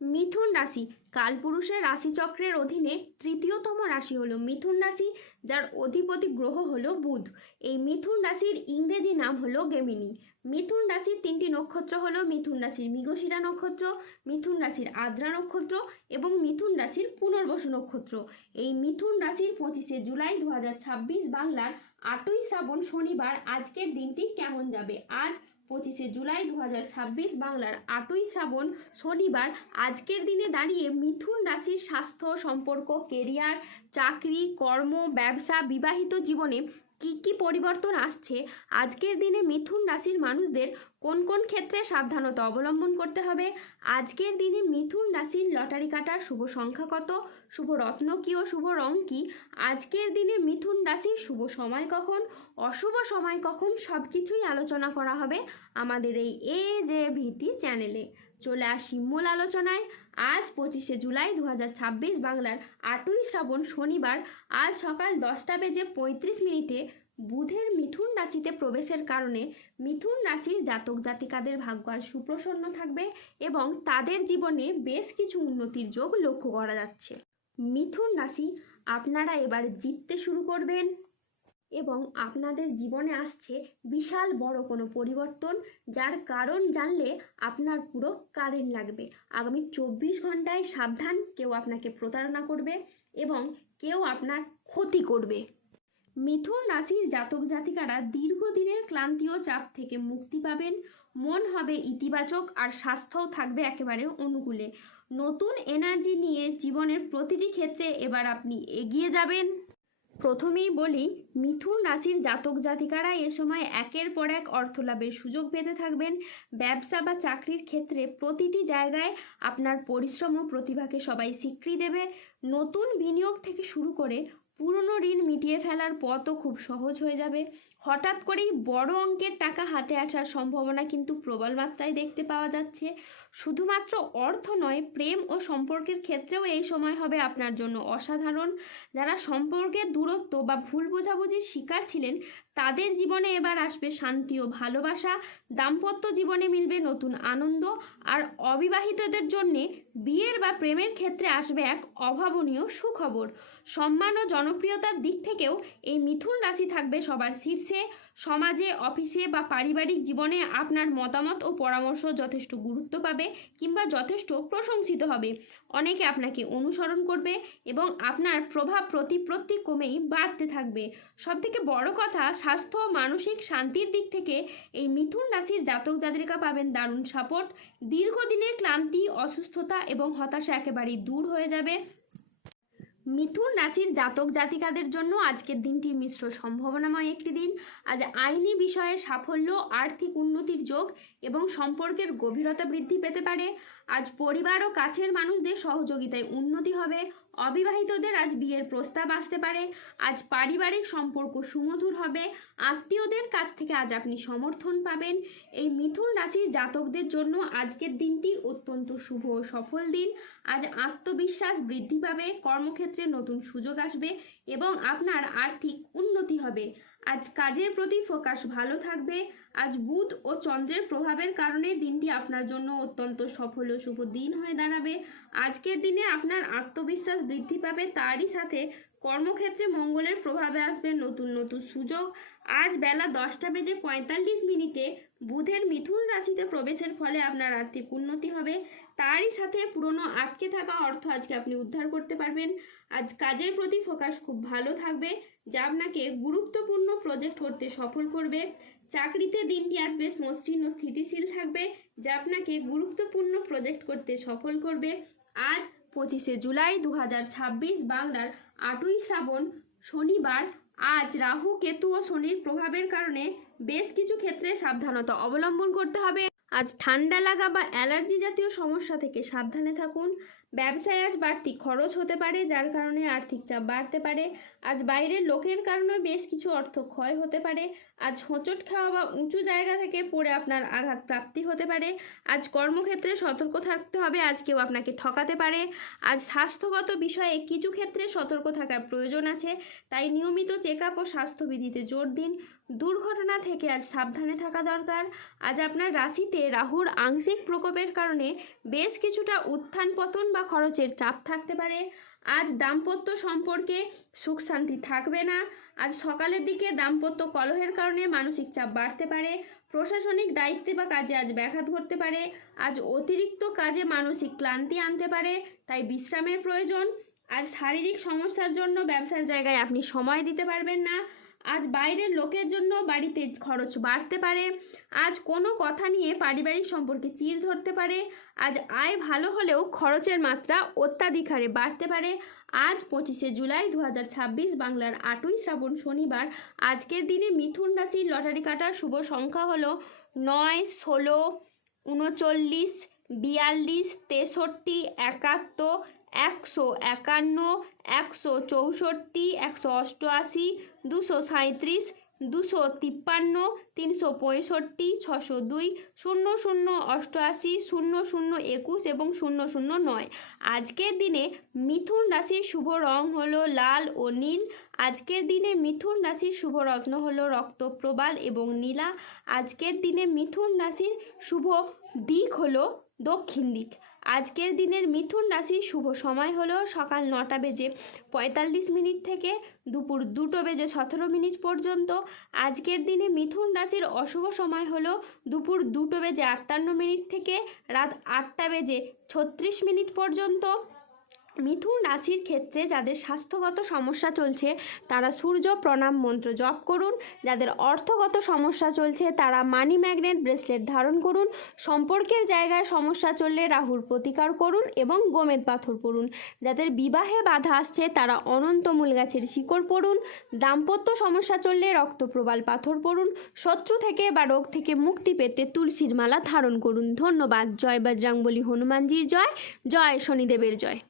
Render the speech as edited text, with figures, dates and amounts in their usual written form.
মিথুন রাশি কালপুরুষের রাশিচক্রের অধীনে তৃতীয়তম রাশি হলো মিথুন রাশি, যার অধিপতি গ্রহ হলো বুধ। এই মিথুন রাশির ইংরেজি নাম হলো গেমিনি। মিথুন রাশির তিনটি নক্ষত্র হলো মিথুন রাশির মৃগশিরা নক্ষত্র, মিথুন রাশির আদ্রা নক্ষত্র এবং মিথুন রাশির পুনর্বসু নক্ষত্র। এই মিথুন রাশির 25শে জুলাই 2026 বাংলার 8ই শ্রাবণ শনিবার আজকের দিনটি কেমন যাবে? আজ 25শে জুলাই 2026 বাংলার 8ই শ্রাবণ শনিবার আজকের দিনে দাঁড়িয়ে মিথুন রাশির স্বাস্থ্য, সম্পর্ক, কেরিয়ার, চাকরি, কর্ম, ব্যবসা, বিবাহিত জীবনে কি পরিবর্তন আসছে, আজকের দিনে মিথুন রাশির মানুষদের কোন কোন ক্ষেত্রে সাবধানতা অবলম্বন করতে হবে, আজকের দিনে মিথুন রাশির লটারি কাটার শুভ সংখ্যা কত, শুভ রত্ন কী ও শুভ রং কী, আজকের দিনে মিথুন রাশির শুভ সময় কখন, অশুভ সময় কখন, সব কিছুই আলোচনা করা হবে আমাদের এই AJVT চ্যানেলে। চলে আসি মূল আলোচনায়। আজ 25শে জুলাই 2026 বাংলার 8ই শ্রাবণ শনিবার আজ সকাল 10:35 বুধের মিথুন রাশিতে প্রবেশের কারণে মিথুন রাশির জাতক জাতিকাদের ভাগ্য আজ সুপ্রসন্ন থাকবে এবং তাদের জীবনে বেশ কিছু উন্নতির যোগ লক্ষ্য করা যাচ্ছে। মিথুন রাশি, আপনারা এবার জিততে শুরু করবেন এবং আপনাদের জীবনে আসছে বিশাল বড় কোনো পরিবর্তন, যার কারণ জানলে আপনার পুরো কারেন্ট লাগবে। আগামী 24 ঘন্টায় সাবধান, কেউ আপনাকে প্রতারণা করবে এবং কেউ আপনার ক্ষতি করবে। মিথুন রাশির জাতক জাতিকারা দীর্ঘদিনের ক্লান্তি ও চাপ থেকে মুক্তি পাবেন, মন হবে ইতিবাচক আর স্বাস্থ্যও থাকবে একেবারে অনুকূলে। নতুন এনার্জি নিয়ে জীবনের প্রতিটি ক্ষেত্রে এবার আপনি এগিয়ে যাবেন। প্রথমেই বলি, মিথুন রাশির জাতক জাতিকারা এ সময় একের পর এক অর্থলাভের সুযোগ পেতে থাকবেন। ব্যবসা বা চাকরির ক্ষেত্রে প্রতিটি জায়গায় আপনার পরিশ্রম ও প্রতিভাকে সবাই স্বীকৃতি দেবে। নতুন বিনিয়োগ থেকে শুরু করে পুরনো ঋণ মিটিয়ে ফেলার পথও খুব সহজ হয়ে যাবে। হঠাৎ করেই বড় অঙ্কের টাকা হাতে আসার সম্ভাবনা কিন্তু প্রবল মাত্রায় দেখতে পাওয়া যাচ্ছে। শুধুমাত্র অর্থ নয়, প্রেম ও সম্পর্কের ক্ষেত্রেও এই সময় হবে আপনার জন্য অসাধারণ। যারা সম্পর্কের দূরত্ব বা ভুল বোঝাবুঝির শিকার ছিলেন, তাদের জীবনে এবার আসবে শান্তি ও ভালোবাসা। দাম্পত্য জীবনে মিলবে নতুন আনন্দ, আর অবিবাহিতদের জন্যে বিয়ের বা প্রেমের ক্ষেত্রে আসবে এক অভাবনীয় সুখবর। সম্মান ও জনপ্রিয়তার দিক থেকেও এই মিথুন রাশি থাকবে সবার শীর্ষে। সমাজে, অফিসে বা পারিবারিক জীবনে আপনার মতামত ও পরামর্শ যথেষ্ট গুরুত্ব পাবে কিংবা যথেষ্ট প্রশংসিত হবে। অনেকে আপনাকে অনুসরণ করবে এবং আপনার প্রভাব প্রতিপত্তি কমেই বাড়তে থাকবে। সবথেকে বড় কথা, স্বাস্থ্য ও মানসিক শান্তির দিক থেকে এই মিথুন রাশির জাতক জাতিকা পাবেন দারুণ সাপোর্ট। দীর্ঘদিনের ক্লান্তি, অসুস্থতা এবং হতাশা একেবারেই দূর হয়ে যাবে। মিথুন রাশির জাতক জাতিকাদের জন্য আজকের দিনটি মিশ্র সম্ভাবনাময় একটি দিন। আজ আইনি বিষয়ে সাফল্য, আর্থিক উন্নতির যোগ এবং সম্পর্কের গভীরতা বৃদ্ধি পেতে পারে। আজ পরিবার ও কাছের মানুষদের সহযোগিতায় উন্নতি হবে। অবিবাহিতদের আজ বিয়ের প্রস্তাব আসতে পারে। আজ পারিবারিক সম্পর্ক সুমধুর হবে। আত্মীয়দের কাছ থেকে আজ আপনি সমর্থন পাবেন। এই মিথুন রাশির জাতকদের জন্য আজকের দিনটি অত্যন্ত শুভ ও সফল দিন। আজ আত্মবিশ্বাস বৃদ্ধি পাবে, কর্মক্ষেত্রে নতুন সুযোগ আসবে এবং আপনার আর্থিক উন্নতি হবে। আজ কাজের প্রতি ফোকাস ভালো থাকবে। আজ বুধ ও চন্দ্রের প্রভাবের কারণে দিনটি আপনার জন্য অত্যন্ত সফল ও শুভ দিন হয়ে দাঁড়াবে। আজকের দিনে আপনার আত্মবিশ্বাস বৃদ্ধি পাবে, তারই সাথে কর্মক্ষেত্রে মঙ্গলের প্রভাবে আসবে নতুন নতুন সুযোগ। আজ বেলা 10:45 বুধের মিথুন রাশিতে প্রবেশের ফলে আপনার আর্থিক উন্নতি হবে, তারই সাথে পুরনো আটকে থাকা অর্থ আজকে আপনি উদ্ধার করতে পারবেন। আজ কাজের প্রতি ফোকাস খুব ভালো থাকবে, যা আপনাকে গুরুত্বপূর্ণ প্রজেক্ট করতে সফল করবে। চাকরিতে দিনটি আজ বেশ মসৃণ ও স্থিতিশীল থাকবে, যা আপনাকে গুরুত্বপূর্ণ প্রজেক্ট করতে সফল করবে। আজ 25শে জুলাই 2026 বাংলার 8ই শ্রাবণ শনিবার আজ রাহু, কেতু ও শনির প্রভাবের কারণে বেশ কিছু ক্ষেত্রে সাবধানতা অবলম্বন করতে হবে। আজ ঠান্ডা লাগা বা অ্যালার্জি জাতীয় সমস্যা থেকে সাবধানে থাকুন। ব্যবসায় আজ বাড়তি খরচ হতে পারে, যার কারণে আর্থিক চাপ বাড়তে পারে। আজ বাইরের লোকের কারণে বেশ কিছু অর্থ ক্ষয় হতে পারে। আজ হোঁচট খাওয়া বা উঁচু জায়গা থেকে পড়ে আপনার আঘাত প্রাপ্তি হতে পারে। আজ কর্মক্ষেত্রে সতর্ক থাকতে হবে, আজ কেউ আপনাকে ঠকাতে পারে। আজ স্বাস্থ্যগত বিষয়ে কিছু ক্ষেত্রে সতর্ক থাকার প্রয়োজন আছে, তাই নিয়মিত চেক আপ ও স্বাস্থ্যবিধিতে জোর দিন। দুর্ঘটনা থেকে আজ সাবধানে থাকা দরকার। আজ আপনার রাশিতে রাহুর আংশিক প্রকোপের কারণে বেশ কিছুটা উত্থান পতন বা খরচের চাপ থাকতে পারে। আজ দাম্পত্য সম্পর্কে সুখ শান্তি থাকবে না। আজ সকালের দিকে দাম্পত্য কলহের কারণে মানসিক চাপ বাড়তে পারে। প্রশাসনিক দায়িত্বে বা কাজে আজ ব্যাঘাত ঘটতে পারে। আজ অতিরিক্ত কাজে মানসিক ক্লান্তি আনতে পারে, তাই বিশ্রামের প্রয়োজন। আজ শারীরিক সমস্যার জন্য ব্যবসার জায়গায় আপনি সময় দিতে পারবেন না। আজ বাইরের লোকের জন্য বাড়িতে খরচ বাড়তে পারে। আজ কোনো কথা নিয়ে পারিবারিক সম্পর্কে চিড় ধরতে পারে। আজ আয় ভালো হলেও খরচের মাত্রা অত্যাধিক হারে বাড়তে পারে। আজ 25শে জুলাই 2026 বাংলার 8ই শ্রাবণ শনিবার। আজকের দিনে মিথুন রাশির লটারি কাটার শুভ সংখ্যা হলো 9, 16, 39, 42, 63, 71, 151, 164, 188, 237, 253, 365, 602, 00, 88, 00, 21 এবং 009। আজকের দিনে মিথুন রাশির শুভ রং হলো লাল ও নীল। আজকের দিনে মিথুন রাশির শুভ রত্ন হলো রক্তপ্রবাল এবং নীলা। আজকের দিনে মিথুন রাশির শুভ দিক হলো দক্ষিণ দিক। আজকের দিনের মিথুন রাশির শুভ সময় হলো সকাল 9:45 থেকে দুপুর 2:17 পর্যন্ত। আজকের দিনে মিথুন রাশির অশুভ সময় হলো দুপুর 2:58 থেকে রাত 8:36 পর্যন্ত। মিথুন রাশির ক্ষেত্রে যাদের স্বাস্থ্যগত সমস্যা চলছে তারা সূর্য প্রণাম মন্ত্র জপ করুন। যাদের অর্থগত সমস্যা চলছে তারা মানি ম্যাগনেট ব্রেসলেট ধারণ করুন। সম্পর্কের জায়গায় সমস্যা চললে রাহুর প্রতিকার করুন এবং গোমেদ পাথর পড়ুন। যাদের বিবাহে বাধা আসছে তারা অনন্তমূল গাছের শিকড় পড়ুন। দাম্পত্য সমস্যা চললে রক্তপ্রবাল পাথর পড়ুন। শত্রু থেকে বা রোগ থেকে মুক্তি পেতে তুলসীর মালা ধারণ করুন। ধন্যবাদ। জয় বজরংবলী, হনুমানজির জয়, জয় শনিদেবের জয়।